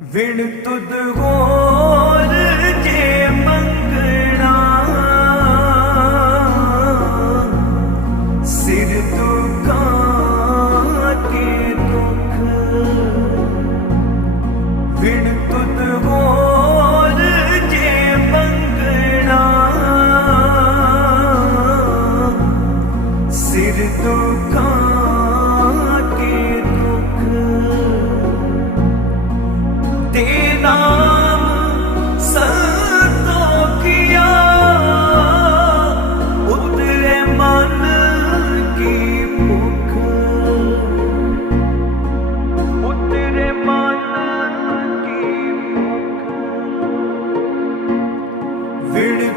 ਵਿਣ ਤੁਧ ਹੋਰ ਜੇ ਮੰਗਣਾ। ਸਿਰ ਦੁਖਾਂ ਕੇ ਦੁਖ? ਵਿਣ ਤੁਧ ਹੋਰ ਜੇ ਮੰਗਣਾ। ਸਿਰ ਦੁਖਾਂ ਤੇ ਨਾਮ ਸੰਤੋ ਕੀਆ। ਉਤਰੇ ਮਨ ਕੀ ਭੁੱਖ ਉਤਰੇ ਮਨ ਕੀ ਭੁੱਖ ਵਿੜ